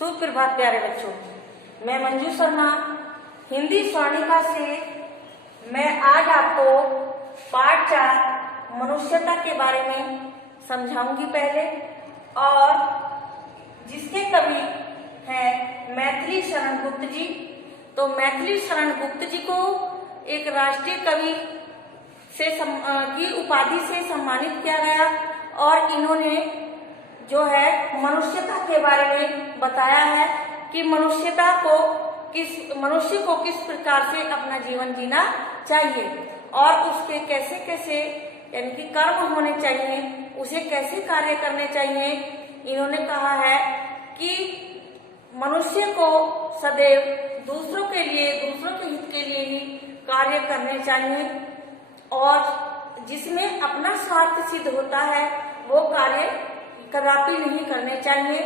सुप्रभात प्यारे बच्चों, मैं मंजू शर्मा हिंदी स्वर्णिका से मैं आज आपको पाठ 4 मनुष्यता के बारे में समझाऊंगी पहले, और जिसके कवि हैं मैथिली शरण गुप्त जी। तो मैथिली शरण गुप्त जी को एक राष्ट्रीय कवि से की उपाधि से सम्मानित किया गया, और इन्होंने जो है मनुष्यता के बारे में बताया है कि मनुष्य को किस प्रकार से अपना जीवन जीना चाहिए और उसके कैसे कैसे यानी कि कर्म होने चाहिए, उसे कैसे कार्य करने चाहिए। इन्होंने कहा है कि मनुष्य को सदैव दूसरों के हित के लिए ही कार्य करने चाहिए, और जिसमें अपना स्वार्थ सिद्ध होता है वो कार्य कदापि नहीं करने चाहिए,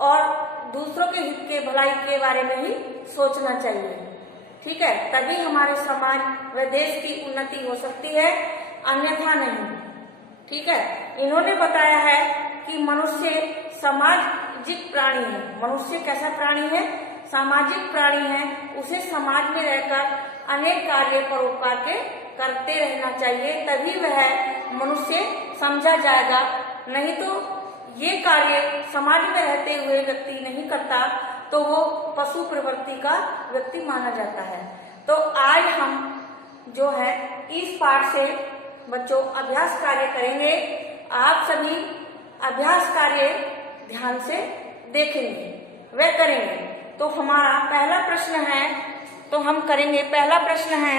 और दूसरों के हित के भलाई के बारे में ही सोचना चाहिए। ठीक है, तभी हमारे समाज व देश की उन्नति हो सकती है, अन्यथा नहीं। ठीक है, इन्होंने बताया है कि मनुष्य सामाजिक प्राणी है। मनुष्य कैसा प्राणी है? सामाजिक प्राणी है। उसे समाज में रहकर अनेक कार्य परोपकार के करते रहना चाहिए, तभी वह मनुष्य समझा जाएगा। नहीं तो ये कार्य समाज में रहते हुए व्यक्ति नहीं करता तो वो पशु प्रवृत्ति का व्यक्ति माना जाता है। तो आज हम जो है इस पाठ से बच्चों अभ्यास कार्य करेंगे। आप सभी अभ्यास कार्य ध्यान से देखेंगे व करेंगे। तो हमारा पहला प्रश्न है, तो हम करेंगे। पहला प्रश्न है,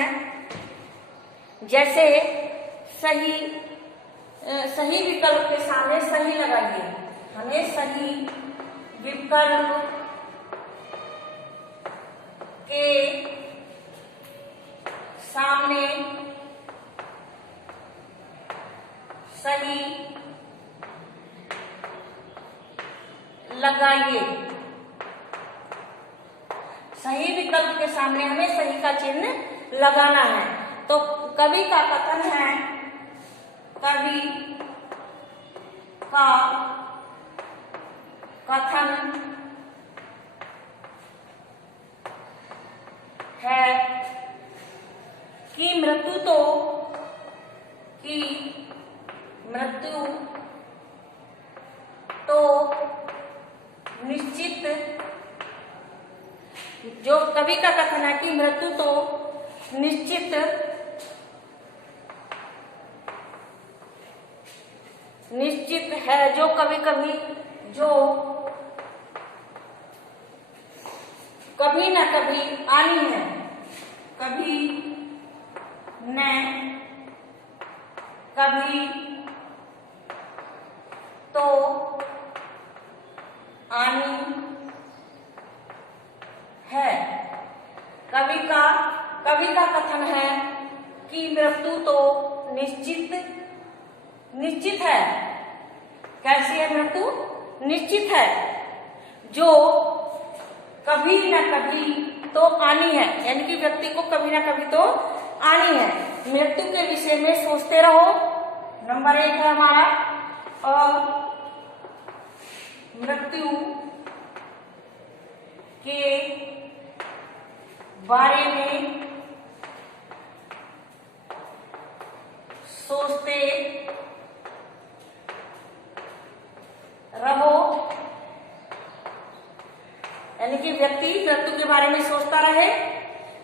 जैसे सही विकल्प के सामने सही लगाइए। हमें सही विकल्प के सामने सही लगाइए। सही विकल्प के सामने हमें सही का चिन्ह लगाना है। तो कवि का कथन है, कवि का कथन है कि मृत्यु तो निश्चित। जो कवि का कथन है कि मृत्यु तो निश्चित है, जो कभी न कभी आनी है। कभी न कभी तो आनी है। कवि का कथन है कि मृत्यु तो निश्चित है। कैसी है मृत्यु? निश्चित है, जो कभी न कभी तो आनी है, यानी कि व्यक्ति को कभी न कभी तो आनी है। मृत्यु के विषय में सोचते रहो, नंबर 1 है हमारा। और मृत्यु के बारे में सोचते रहो, यानी कि व्यक्ति मृत्यु के बारे में सोचता रहे।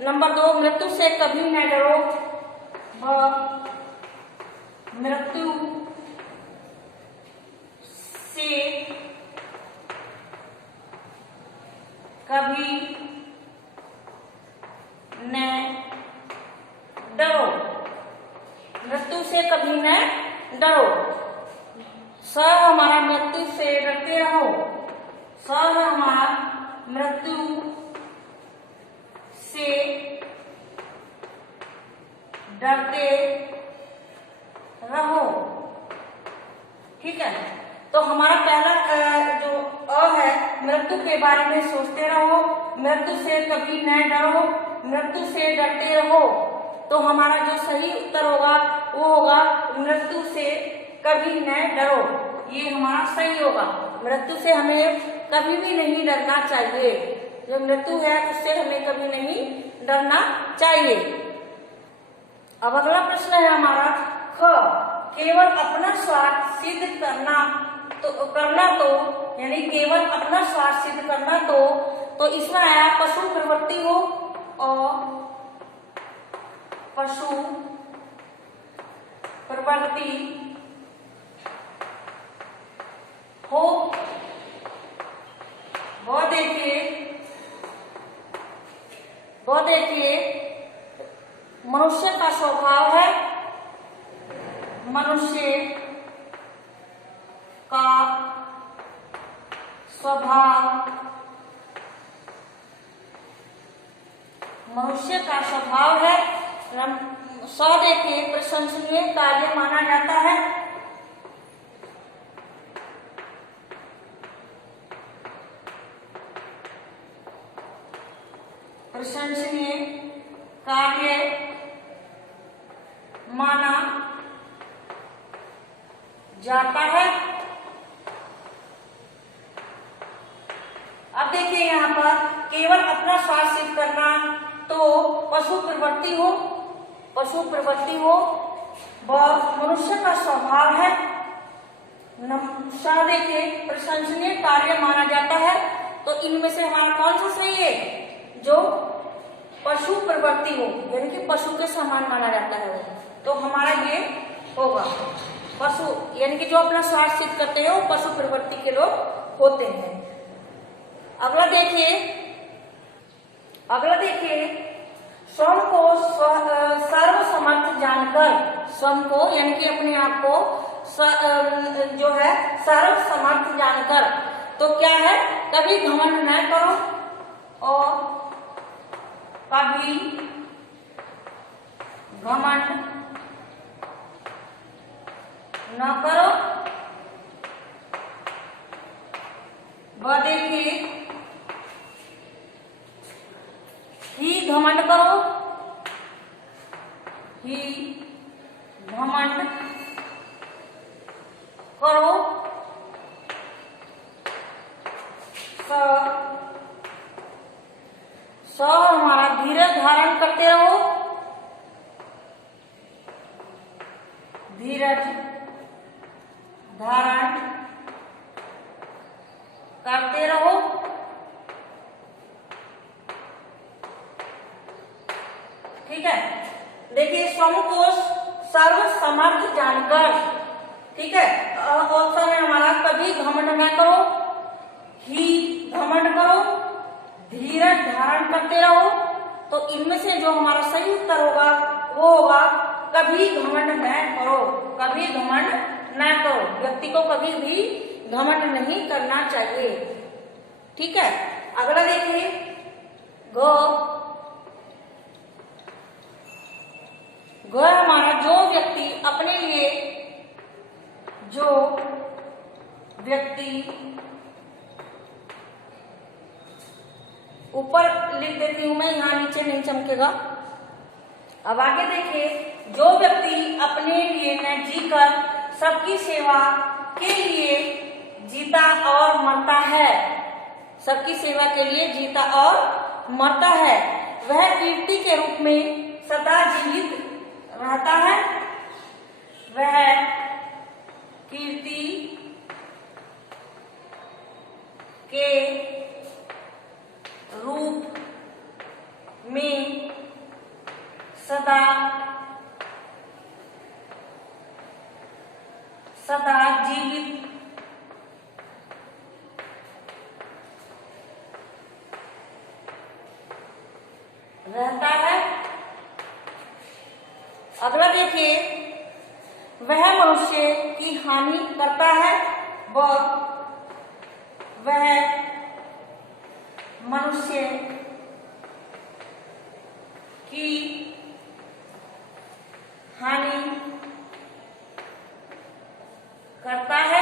नंबर 2, मृत्यु से कभी न डरो। मृत्यु से कभी न डरो। मृत्यु से कभी न डरो। स हमारा मृत्यु से डरते रहो। स हमारा मृत्यु से डरते रहो। ठीक है, तो हमारा पहला जो अ है, मृत्यु के बारे में सोचते रहो, मृत्यु से कभी न डरो, मृत्यु से डरते रहो। तो हमारा जो सही उत्तर होगा वो होगा मृत्यु से कभी न डरो। ये हमारा सही होगा। मृत्यु से हमें कभी भी नहीं डरना चाहिए। जो मृत्यु है उससे हमें कभी नहीं डरना चाहिए। अब अगला प्रश्न है हमारा ख, केवल अपना स्वार्थ सिद्ध करना तो यानी केवल अपना स्वार्थ सिद्ध करना तो इसमें आया पशु प्रवृत्ति हो और पशु प्रवृत्ति हो। वो देखिए मनुष्य का स्वभाव है, मनुष्य का स्वभाव है देखिए प्रशंसनीय कार्य माना जाता है। प्रशंसनीय कार्य माना जाता है। अब देखिए यहाँ पर केवल अपना स्वार्थ सिद्ध करना तो पशु प्रवृत्ति हो वह मनुष्य का स्वभाव है। देखिए प्रशंसनीय कार्य माना जाता है। तो इनमें से हमारा कौन सा सही है? जो पशु प्रवृत्ति हो यानी कि पशु के समान माना जाता है वो, तो हमारा ये होगा पशु यानी कि जो अपना स्वार्थ सिद्ध करते हैं वो पशु प्रवृत्ति के लोग होते हैं। अगला देखिए स्वयं को सर्वसमर्थ जानकर, स्वयं को यानी कि अपने आप को जो है सर्वसमर्थ जानकर, तो क्या है कभी घमंड न करो और कभी घमंड न करो। वह देखिए ही घमंड करो, ही घमंड करो। हमारा धीरज धारण करते रहो, धीरज धारण करते रहो। ठीक है, देखिए स्वयं को सर्वसमर्थ जानकर, ठीक है, ऑप्शन है हमारा कभी घमंड न करो, ही घमंड करो, धीरज धारण करते रहो। तो इनमें से जो हमारा सही उत्तर होगा वो होगा कभी घमंड न करो, कभी घमंड न करो। व्यक्ति को कभी भी घमंड नहीं करना चाहिए। ठीक है, अगला देखिए ग हमारा जो व्यक्ति ऊपर लिख देती हूं मैं, यहाँ नीचे नहीं चमकेगा। अब आगे देखिए जो व्यक्ति अपने लिए न जीकर सबकी सेवा के लिए जीता और मरता है, सबकी सेवा के लिए जीता और मरता है, वह कीर्ति के रूप में सदा जीवित रहता है। वह कीर्ति के रूप में सदा जीवित रहता है। अगला देखिए वह मनुष्य की हानि करता है, वह मनुष्य की हानि करता है।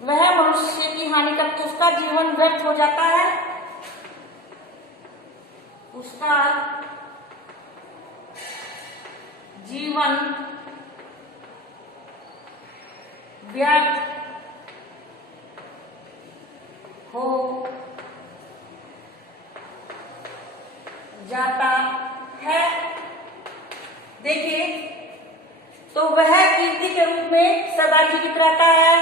वह मनुष्य की हानि करके उसका जीवन व्यर्थ हो जाता है, उसका जीवन व्यर्थ हो जाता है। देखिए, तो वह कीर्ति के रूप में सदा जीवित रहता है,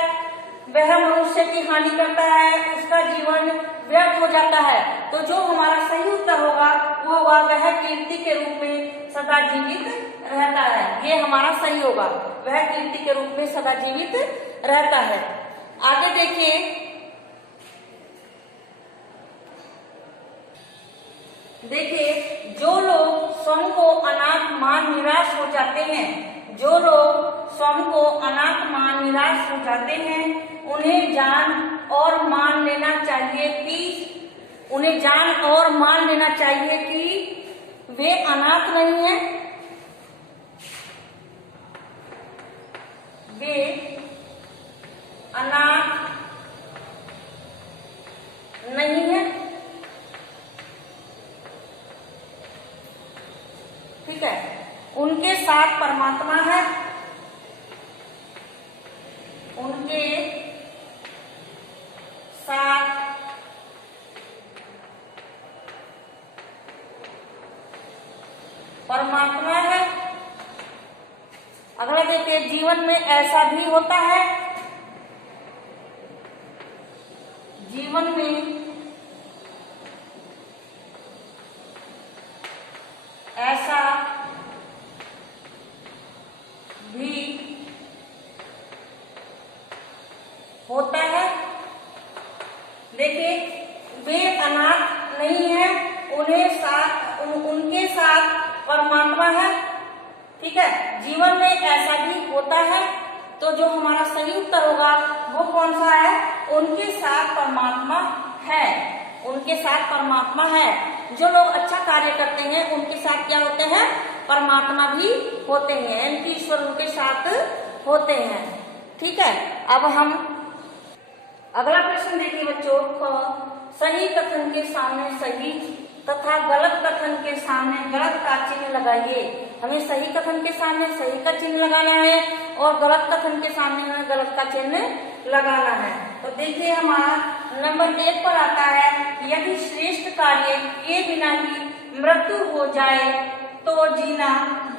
वह मनुष्य की हानि करता है, उसका जीवन व्यर्थ हो जाता है। तो जो हमारा सही उत्तर होगा वो होगा वह कीर्ति के रूप में सदा जीवित रहता है। ये हमारा सही होगा, वह कीर्ति के रूप में सदा जीवित रहता है। आगे देखिए, जो लोग स्वयं को अनाथ मान निराश हो जाते हैं, जो लोग स्वयं को अनाथ मान निराश हो जाते हैं, उन्हें जान और मान लेना चाहिए कि वे अनाथ नहीं हैं, वे अनाथ नहीं है। ठीक है, उनके साथ परमात्मा है, उनके साथ परमात्मा है। अगला देखिए, जीवन में ऐसा भी होता है, जीवन में ऐसा भी होता है। देखिए, वे अनाथ नहीं है, उनके साथ परमात्मा है। ठीक है, जीवन में ऐसा भी होता है। तो जो हमारा सही उत्तर होगा वो कौन सा है? उनके साथ परमात्मा है, उनके साथ परमात्मा है। जो लोग अच्छा कार्य करते हैं उनके साथ क्या होते हैं? परमात्मा भी होते हैं, यानी ईश्वर उनके साथ होते हैं। ठीक है, अब हम अगला प्रश्न देखिए बच्चों। सही कथन के सामने सही तथा गलत कथन के सामने गलत का चिन्ह लगाइए। हमें सही कथन के सामने सही का चिन्ह लगाना है और गलत कथन के सामने हमें गलत का चिन्ह लगाना है। तो देखिए, हमारा नंबर 1 पर आता है, यदि श्रेष्ठ कार्य किए बिना ही मृत्यु हो जाए तो जीना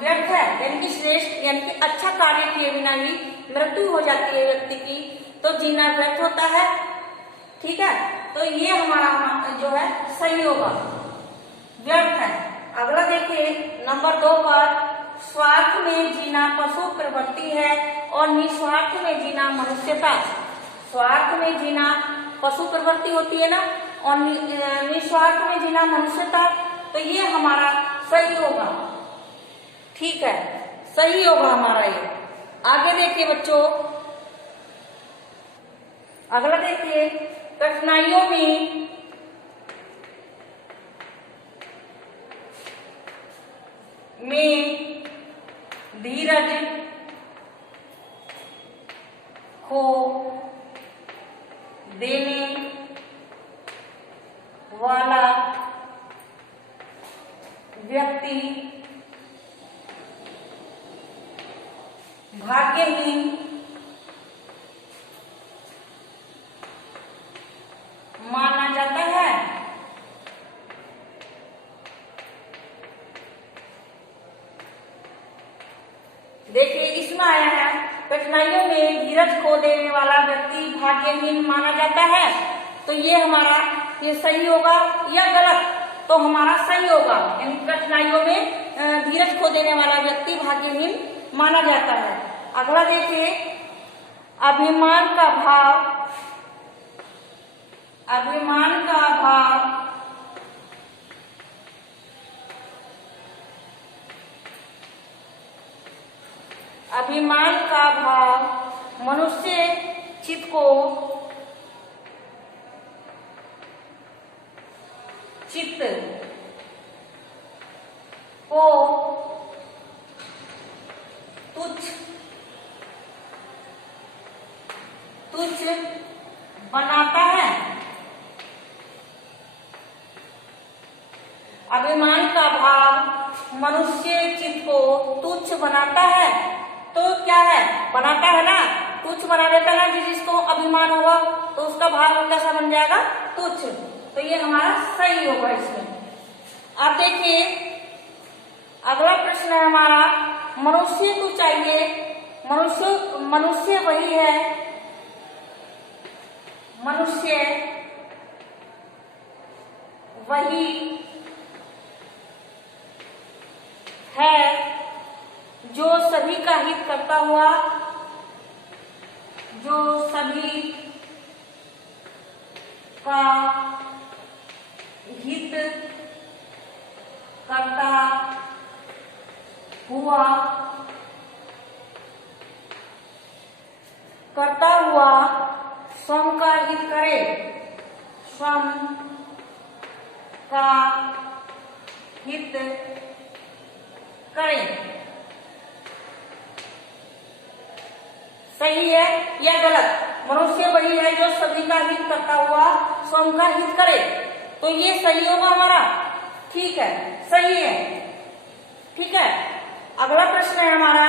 व्यर्थ है। यानी कि श्रेष्ठ यानी कि अच्छा कार्य किए बिना ही मृत्यु हो जाती है व्यक्ति की, तो जीना व्यर्थ होता है। ठीक है, तो ये हमारा जो है सही होगा, व्यर्थ है। अगला देखिए, नंबर 2 पर, स्वार्थ में जीना पशु प्रवृत्ति है और निस्वार्थ में जीना मनुष्यता। स्वार्थ में जीना पशु प्रवृत्ति होती है ना, और निस्वार्थ में जीना मनुष्यता। तो ये हमारा सही होगा। ठीक है, सही होगा हमारा ये। आगे देखिए बच्चों, अगला देखिए, कठिनाइयों में धीरज खो देने वाला व्यक्ति भाग्यहीन माना जाता है। देखिए, इसमें आया है, कठिनाइयों में धीरज खो देने वाला व्यक्ति भाग्यहीन माना जाता है। तो ये हमारा ये सही होगा या गलत? तो हमारा सही होगा, यानी कठिनाइयों में धीरज खो देने वाला व्यक्ति भाग्यहीन माना जाता है। अगला देखिए, अभिमान का भाव, अभिमान का भाव अभिमान का भाव मनुष्य चित्त को तुच्छ बनाता है। अभिमान का भाव मनुष्य चित्त को तुच्छ बनाता है। तो क्या है? बनाता है ना, तुच्छ बना देता है, जिसको अभिमान होगा तो उसका भाव कैसा बन जाएगा, तुच्छ। तो ये हमारा सही होगा इसमें। अब देखिए अगला प्रश्न है हमारा, मनुष्य को चाहिए, मनुष्य वही है, मनुष्य वही है जो सभी का हित करता हुआ, जो सभी का हित करता हुआ स्वयं का हित करे, स्वयं का हित करे। सही है या गलत? मनुष्य वही है जो सभी का हित करता हुआ स्वयं का हित करे, तो ये सही होगा हमारा। ठीक है, सही है। ठीक है, अगला प्रश्न है हमारा,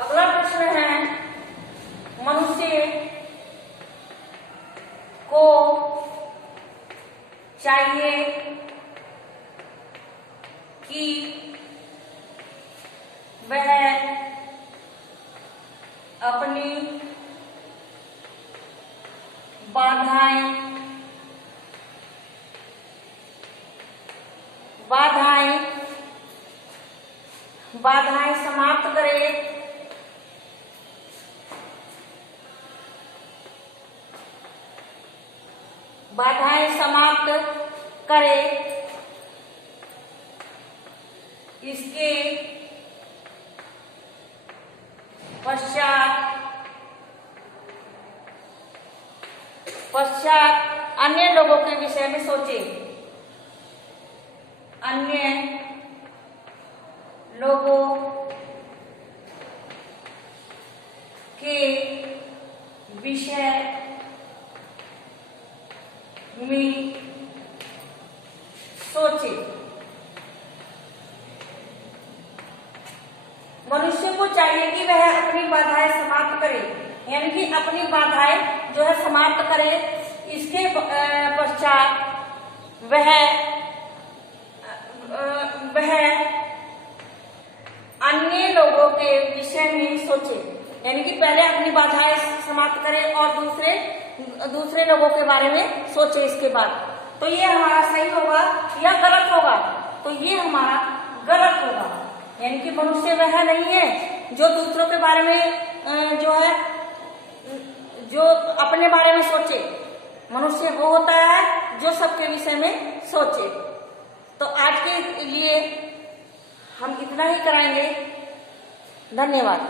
अगला प्रश्न है, मनुष्य को चाहिए कि वह अपनी बाधाएं समाप्त करे, बाधाएं समाप्त करे, इसके पश्चात अन्य लोगों के विषय में सोचे, अन्य लोगों के विषय में सोचे। मनुष्य को चाहिए कि वह अपनी बाधाएं समाप्त करे, यानी कि अपनी बाधाएं जो है समाप्त करे, इसके पश्चात वह अन्य लोगों के विषय में सोचे, यानी कि पहले अपनी बाधाएं समाप्त करे और दूसरे लोगों के बारे में सोचे इसके बाद। तो ये हमारा सही होगा या गलत होगा? तो ये हमारा गलत होगा, यानी कि मनुष्य वह नहीं है जो दूसरों के बारे में जो अपने बारे में सोचे। मनुष्य वो होता है जो सबके विषय में सोचे। तो आज के लिए हम इतना ही कराएंगे। धन्यवाद।